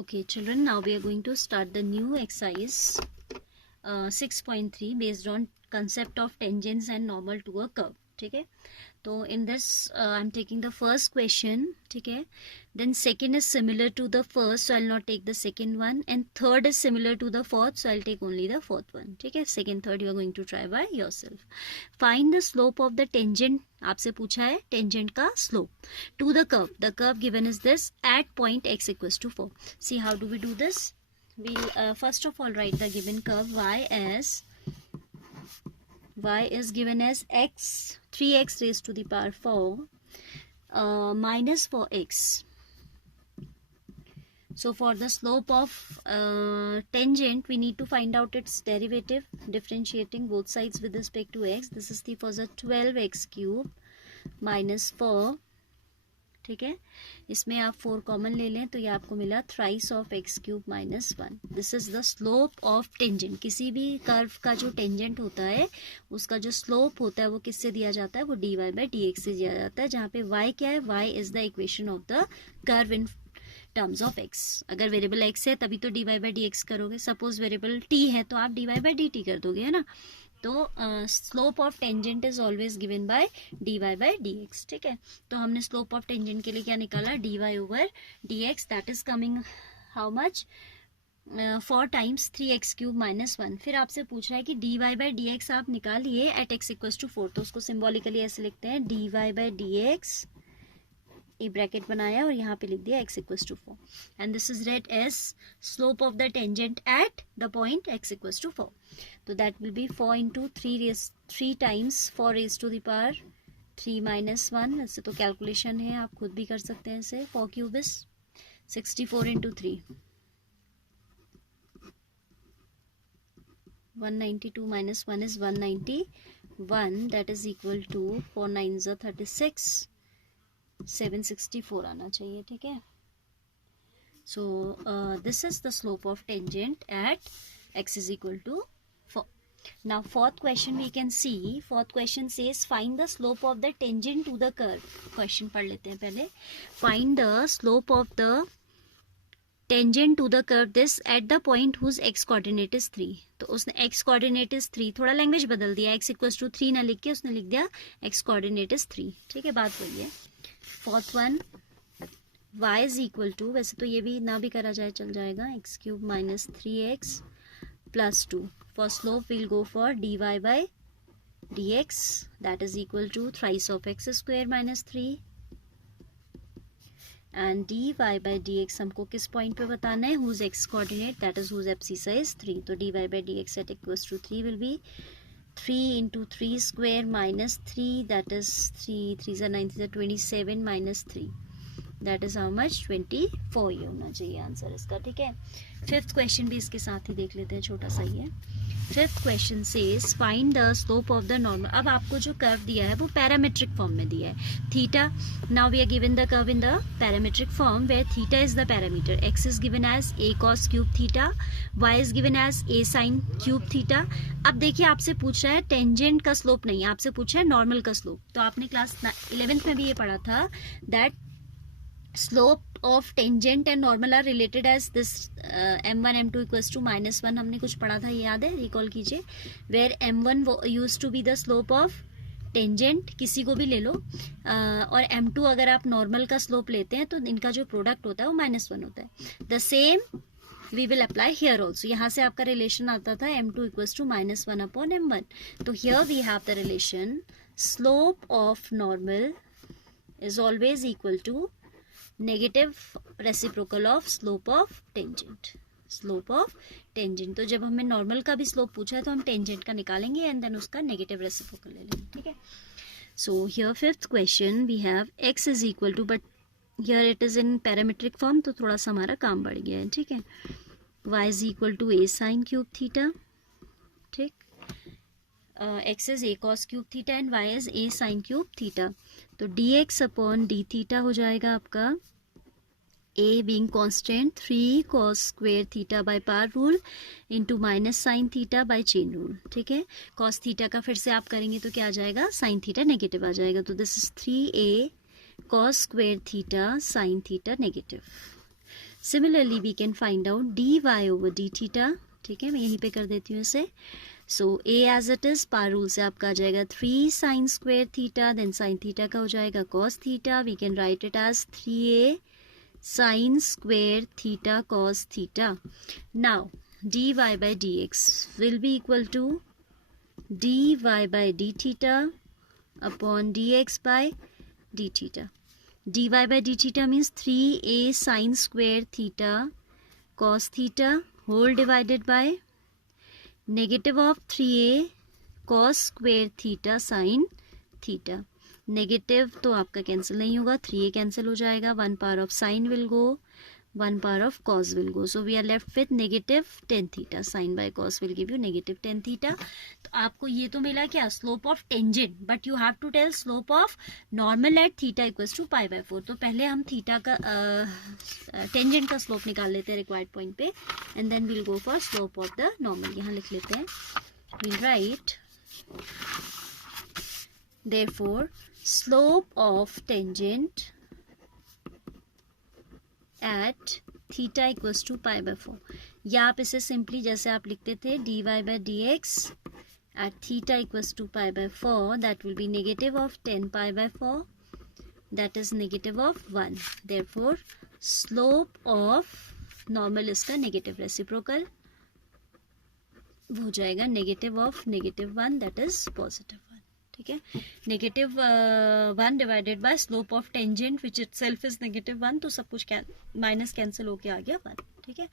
Okay, children, now we are going to start the new exercise 6.3 based on concept of tangents and normal to a curve. ठीक है, तो in this I'm taking the first question. ठीक है, then second is similar to the first, so I'll not take the second one, and third is similar to the fourth, so I'll take only the fourth one. ठीक है, second third you are going to try by yourself. Find the slope of the tangent. आपसे पूछा है tangent का slope to the curve. The curve given is this at point x equals to 4. See how do we do this? We'll first of all write the given curve y is given as x 3x raised to the power 4 minus 4x. So for the slope of tangent we need to find out its derivative, differentiating both sides with respect to x. This is the first 12x cube minus 4. ठीक है, इसमें आप 4 common ले लें तो ये आपको मिला thrice of x cube minus 1. This is the slope of tangent. किसी भी कर्व का जो टेंजेंट होता है उसका जो स्लोप होता है वो किससे दिया जाता है? वो dy बाई डी एक्स से दिया जाता है, जहाँ पे y क्या है? y is the equation of the curve in terms of x. अगर वेरिएबल x है तभी तो dy बाई डी एक्स करोगे. सपोज वेरिएबल t है तो आप dy बाई डी टी कर दोगे, है ना. तो slope of tangent is always given by d y by d x. ठीक है, तो हमने स्लोप ऑफ टेंजेंट के लिए क्या निकाला? D y over d x. That is coming how much? 4 times 3x cube minus 1. फिर आपसे पूछ रहा है कि d y by d x आप निकालिए एट एक्स इक्वल्स टू 4. तो उसको सिम्बॉलिकली ऐसे लिखते हैं d y by d x, ये ब्रैकेट बनाया और यहाँ पे लिख दिया x equals to 4. And this is read as slope of the tangent at the point x equals to 4. तो that will be 4 into 3 times 4 raise to the power 3 minus 1. ऐसे तो कैलकुलेशन है, आप खुद भी कर सकते हैं इसे. 4 cube is 64 into 3 192 minus 1 is 191. That is equal to 4 9 36 764 आना चाहिए. ठीक है, so this is the slope of tangent at x is equal to 4. Now fourth question we can see. Fourth question says find the slope of the tangent to the curve. Question पढ़ लेते हैं पहले. Find the slope of the tangent to the curve this at the point whose x coordinate is 3. तो उसने x coordinate is 3, थोड़ा language बदल दिया. x equals to 3 ना लिख के उसने लिख दिया एक्स कोऑर्डिनेट इज 3. ठीक है, बात वही है. Fourth one y is equal to, वैसे तो ये भी ना भी करा जाए चल जाएगा, x cube minus 3x plus 2. For slope will go for dy by d x, that is equal to thrice of x square minus 3. And dy by d x हमको किस पॉइंट पे बताना है? Whose x coordinate, that is whose abscissa is 3. तो dy by d x at equals to 3 will be 3 into 3 square minus 3, that is 3 is 9, 27 minus 3, that is how much? 24. ये होना चाहिए answer इसका. ठीक है, फिफ्थ क्वेश्चन भी इसके साथ ही देख लेते हैं, छोटा सा ही है. Fifth question says find the slope of the normal. अब आपको जो कर्व दिया है वो पैरामेट्रिक फॉर्म में दिया है, theta. Now we are given the curve in the parametric form where theta is the parameter. X is given as a cos cube theta, y is given as a sine cube theta. अब देखिए आपसे पूछ रहा है tangent का slope नहीं, आपसे पूछा है नॉर्मल का स्लोप. तो आपने क्लास 11th में भी ये पढ़ा था that slope of tangent and normal are related as this m1 m2 equals to minus 1. हमने कुछ पढ़ा था, ये याद है? रिकॉल कीजिए. Where m1 use to be the slope of tangent, किसी को भी ले लो, और m2 अगर आप नॉर्मल का स्लोप लेते हैं तो इनका जो प्रोडक्ट होता है वो -1 होता है. The same we will apply here also. यहाँ से आपका रिलेशन आता था m2 equals to -1 upon m1. तो here we have the relation slope of normal is always equal to negative reciprocal of slope of tangent. Slope of tangent, तो जब हमें normal का भी स्लोप पूछा है तो हम टेंजेंट का निकालेंगे एंड देन उसका नेगेटिव रेसिप्रोकल ले लेंगे. ठीक है, so here fifth question we have x is equal to, but here it is in parametric form तो थोड़ा सा हमारा काम बढ़ गया है. ठीक है, y is equal to a sine cube theta. ठीक, x is a cos cube theta and y is a sine cube theta. तो dx अपॉन डी थीटा हो जाएगा आपका a being constant 3 cos square theta by power rule into minus sin theta by chain rule. ठीक है, cos theta का फिर से आप करेंगे तो क्या आ जाएगा? sin theta नेगेटिव आ जाएगा. तो this is 3a cos square theta sin theta negative. Similarly we can find out dy over d theta. ठीक है, मैं यहीं पे कर देती हूँ इसे. So a as it is, power rule से आपका आ जाएगा 3 sine square theta, then sine theta का हो जाएगा cos theta. We can write it as 3a sine square theta cos theta. Now dy by dx will be equal to dy by d theta upon dx by d theta. dy by d theta means 3a sin square theta cos theta whole divided by negative of 3a cos square theta sin theta. Negative तो आपका cancel नहीं होगा, 3a cancel हो जाएगा, 1 power of sine will go, 1 power of cos will go. So we are left with negative tan theta. Sin by cos will give you negative tan theta. तो आपको ये तो मिला क्या, slope of tangent, but you have to tell slope of normal at theta equals to pi by 4. तो पहले हम theta का टेंजेंट का स्लोप निकाल लेते हैं रिक्वायर्ड पॉइंट पे, and then will go for slope of the normal. यहाँ लिख लेते हैं, will write therefore slope of tangent at theta equals to pi by 4. या आप इसे सिंपली जैसे आप लिखते थे dy by dx at theta equals to pi by 4, that will be negative of 10 pi by 4, that is negative of 1. Therefore slope of normal इसका negative reciprocal हो जाएगा negative of -1, that is positive 1. ठीक है, -1 divided by slope of tangent which itself is -1, तो सब कुछ minus cancel होके आ गया 1. ठीक है,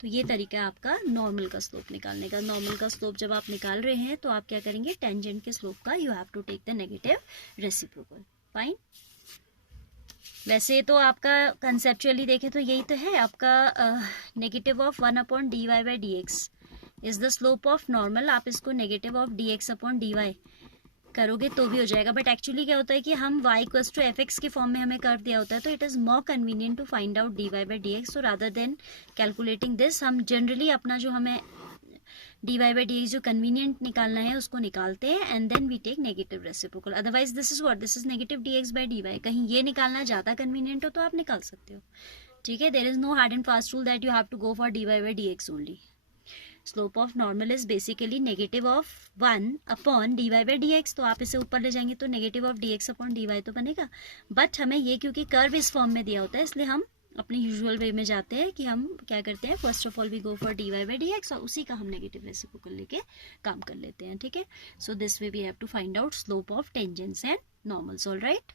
तो ये तरीका है आपका नॉर्मल का स्लोप निकालने का. नॉर्मल का स्लोप जब आप निकाल रहे हैं तो आप क्या करेंगे, टेंजेंट के स्लोप का you have to take the negative reciprocal. Fine. वैसे तो आपका कंसेप्चुअली देखें तो यही तो है आपका negative of 1 upon dy by dx is the slope of normal. आप इसको negative of dx upon dy करोगे तो भी हो जाएगा, बट एक्चुअली क्या होता है कि हम y equals to f x के फॉर्म में हमें कर दिया होता है, तो it is more convenient to find out dy by dx. So rather than calculating this, हम जनरली अपना जो हमें dy by dx जो कन्वीनियंट निकालना है उसको निकालते हैं, and then we take negative reciprocal. Otherwise this is what, this is negative dx by dy. कहीं ये निकालना ज़्यादा कन्वीनियंट हो तो आप निकाल सकते हो. ठीक है, there is no hard and fast rule that you have to go for dy by dx only. Slope of normal is basically negative of 1 upon dy by dx. तो आप इसे ऊपर ले जाएंगे तो negative of dx upon dy तो बनेगा, but हमें ये क्योंकि कर्व इस फॉर्म में दिया होता है इसलिए हम अपने यूजुअल वे में जाते हैं कि हम क्या करते हैं, first of all we go for dy by dx और उसी का हम नेगेटिव रेसिप्रोकल लेके काम कर लेते हैं. ठीक है, so this way we have to find out slope of tangents and normals. All right.